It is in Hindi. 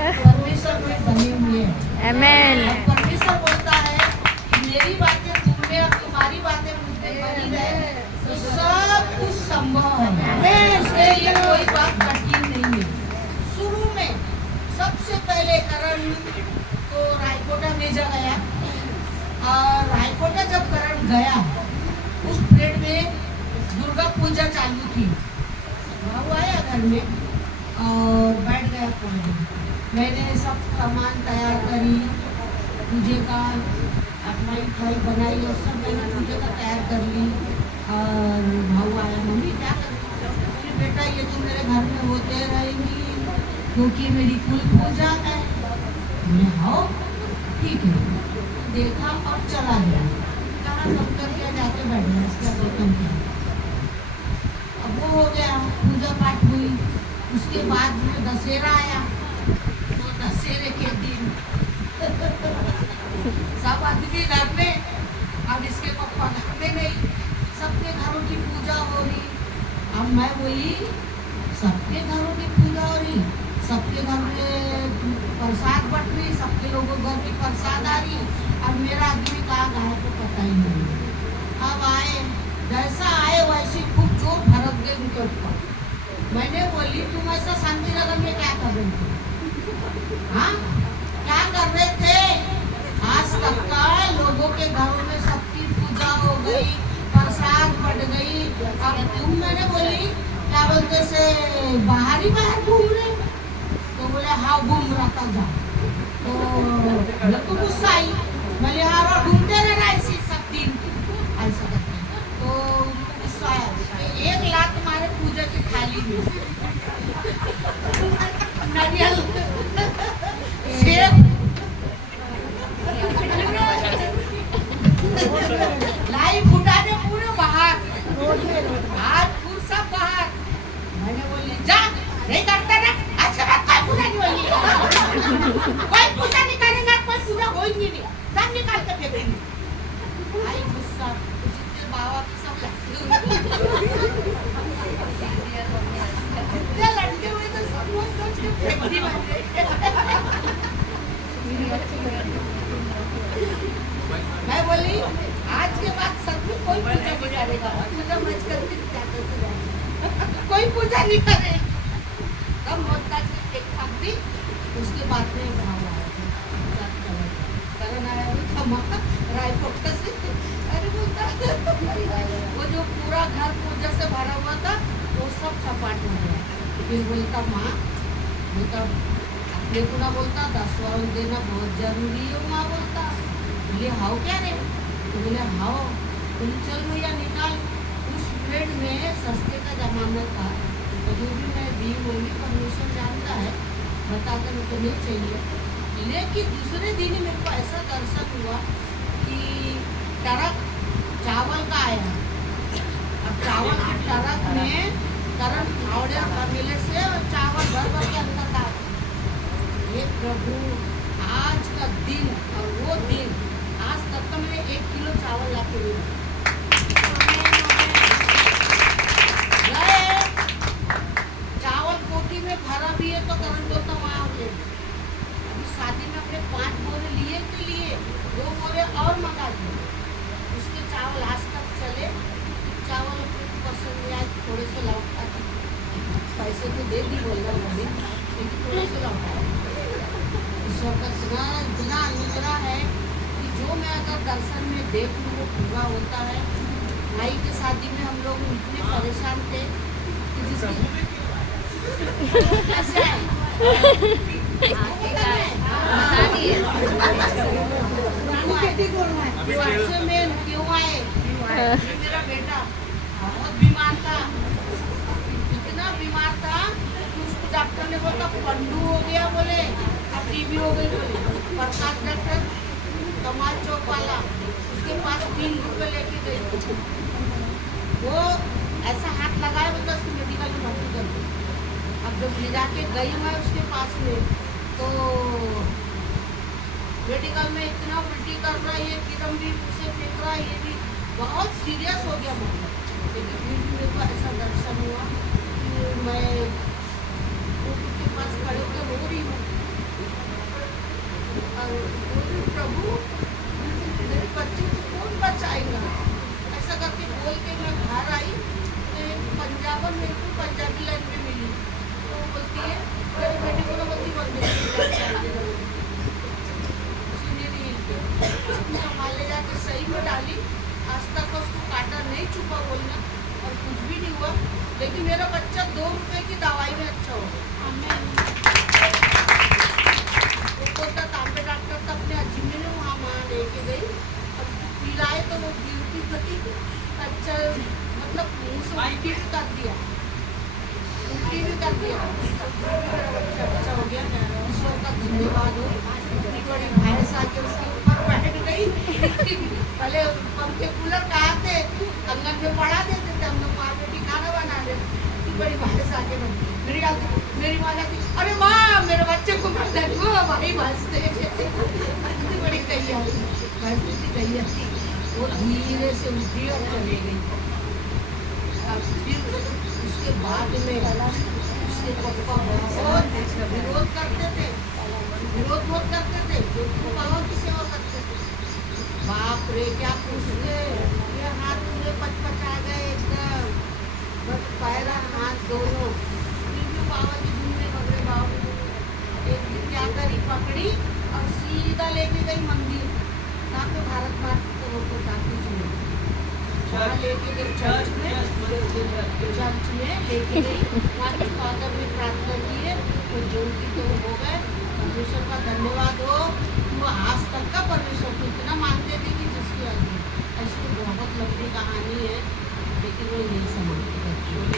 परमेश्वर में बने हुए हैं। आमेन। अब परमेश्वर बोलता है कि मेरी बातें तुम में और तुम्हारी बातें मुझ में बनी रहे तो सब कुछ संभव है। इसके लिए कोई बात कठिन नहीं है। शुरू में सबसे पहले करण को रायकोटा भेजा गया और रायकोटा जब करण गया उस पीरियड में दुर्गा पूजा चालू थी। वो आया घर में और बैठ गया पूजा। मैंने सब सामान तैयार करी, पूजे का अपना बनाई और सब मैंने पूजे का तैयार कर ली। और भाऊ आया, मम्मी क्या कर रही है? बेटा ये तो मेरे घर में होते रहेंगी क्योंकि मेरी कुल पूजा है। मैं हाँ ठीक है, देखा और चला गया। कहाँ सब करके जाके बैठ गया, इसका गौतम किया। अब वो हो गया, पूजा पाठ हुई। उसके बाद में दशहरा आया तो दशहरे के दिन सब आदमी घर में, अब इसके पापा घर में नहीं, सबके घरों की पूजा हो रही। अब मैं बोली सबके घरों की पूजा हो रही, सबके घर में प्रसाद बट रही, सबके लोगों के घर में प्रसाद आ रही। अब मेरा आदमी कहाँ गया तो पता ही नहीं। अब आए, जैसा आए वैसे खूब जोर भड़क गए उनके ऊपर। मैंने बोली तुम ऐसा शांति नगर में क्या कर रहे थे? हाँ क्या कर रहे थे? आज तक का लोगों के घरों में सबकी पूजा हो गई, प्रसाद बढ़ गई। अब तुम, मैंने बोली क्या बोलते से बाहर ही बाहर घूम रहे? तो बोले हाँ घूम रहा था जा। तो गुस्सा आई। मैंने हाँ घूमते रहना ऐसी सब दिन ऐसा करते। तो गुस्सा आया, एक लात तुम्हारे पूजा की थाली में नारियल सेब लाई फुटाने पूरे बाहर, हाथ फूल सब बाहर। मैंने बोली जा नहीं करता ना, अच्छा बात कोई पूजा नहीं होगी, कोई पूजा नहीं करेगा, कोई पूजा होगी नहीं, सब निकाल के फेंकेंगे। आई गुस्सा, जितने बाबा की सब लड़के हुए तो सब सोच के फेंक दी मैं बोली आज के बाद सच में कोई पूजा नहीं करेगा, पूजा मच करके क्या करते जाएगा, कोई पूजा नहीं करे। तब मोहताज ने फेंक फाक दी। उसके बाद में भाव आया, करण आया रायकोटा से। अरे बोलता वो जो पूरा घर पूजा से भरा हुआ था वो सब सपाट हो गया। फिर बोलता माँ, बोलता अपने को ना बोलता 10 वाउन देना बहुत जरूरी है। माँ बोलता बोले हाउ क्या रे? तो बोले हाउ। बोले चल भैया निकाल। उस पीरियड में सस्ते का जमाना था, तो जो भी मैं दी होगी परमिशन जानता है, बताकर मेरे को नहीं चाहिए। लेकिन दूसरे दिन ही मेरे को ऐसा दर्शन हुआ कि ट्रक चावल का आया। अब चावल के ट्रक में करण फावड़े मिले से चावल भर भर के अंदर था। ये प्रभु, आज का दिन और वो दिन, आज तक का मैंने 1 किलो चावल ला के दिया। चावल कोठी में भरा भी है तो करण बोलता वहाँ हो गए। अभी शादी में अपने 5 बोरे लिए के लिए 2 बोरे और मंगा दिए। उसके चावल आज तक चले। चावल अपने पसंद में आज थोड़े से लौटा, पैसे तो दे दी बोल रहा हूँ, लेकिन थोड़े से लौटा। ईश्वर का इतना अनुग्रह है कि जो मैं अगर दर्शन में देख लूँ वो पूरा होता है। भाई की शादी में हम लोग इतने परेशान थे कि जिसकी में क्यों आए? मेरा बेटा बहुत बीमार था, इतना बीमार था कि उसको डॉक्टर ने बोला पंडू हो गया, बोले अब टीबी हो गई। बोले प्रकाश डॉक्टर कमाल चौक वाला, उसके पास 3 रुपये लेके गई। वो ऐसा हाथ लगाया, बोलता उसको मेडिकल में भर्ती कर दो। अब जब ले जाके गई मैं उसके पास में, तो मेडिकल में इतना उल्टी कर रहा है, किरम भी उसे फेंक रहा है, ये भी बहुत सीरियस हो गया मतलब। लेकिन फिर भी मेरे को ऐसा दर्शन हुआ कि मैं के पास खड़े होकर रो रही हूँ। बोली, प्रभु मेरे बच्चे को कौन बचाएगा? ऐसा करके बोल के मैं घर आई। तो एक पंजाबन मेरे को पंजाबी लाइन में मिली, तो वो बोलती है मेरे बेटे को ना बोलती बंदे संभाल ले जाके सही में डाली। आज तक उसको काटा नहीं, छुपा बोलना और कुछ भी नहीं हुआ, लेकिन मेरा बच्चा 2 रुपए की दवाई में अच्छा हो गया। कोलकाता तांबे डॉक्टर तो अपने अजीमे ने वहाँ लेके गई और पिलाए तो वो गिरती गई। अच्छा मतलब मुँह से उल्टी भी कर दिया, उल्टी भी कर दिया। मेरा बच्चा अच्छा हो गया, ईश्वर का धन्यवाद हो। इतनी बड़ी भैंस आके उसके ऊपर बैठ गई। पहले पंखे कूलर कहाँ थे, अंगन में पड़ा देते थे हम लोग, माँ बेटी खाना बना ले। इतनी बड़ी भैंस आके मेरी माँ कहती अरे माँ मेरे बच्चे को मत देखो, भाई भैंस थे। इतनी बड़ी गैया भैंस इतनी गैया थी, वो धीरे से उठी और चली गई। अब फिर उसके बाद में उसके पप्पा बहुत विरोध करते थे, विरोध बहुत करते थे, जो बाबा की सेवा करते थे। बाप रे क्या पूछते, ये हाथ पूरे पचपचा गए एकदम, बस पैर हाथ दोनों। फिर भी बाबा जी घूमने पकड़े। बाबा एक दिन क्या करी, पकड़ी और सीधा लेके गई मंदिर, जहाँ पे भारत माता को रोको ताकि सुने, वहाँ लेके गई चर्च में लेके गई। वहाँ के फादर ने प्रार्थना की है, तो जो की तो हो गए। परमेश्वर का धन्यवाद हो, वो आज तक का परमेश्वर को इतना मानते थे कि जिसकी आगे ऐसी बहुत लंबी कहानी है, लेकिन वो यही समाप्त करती है।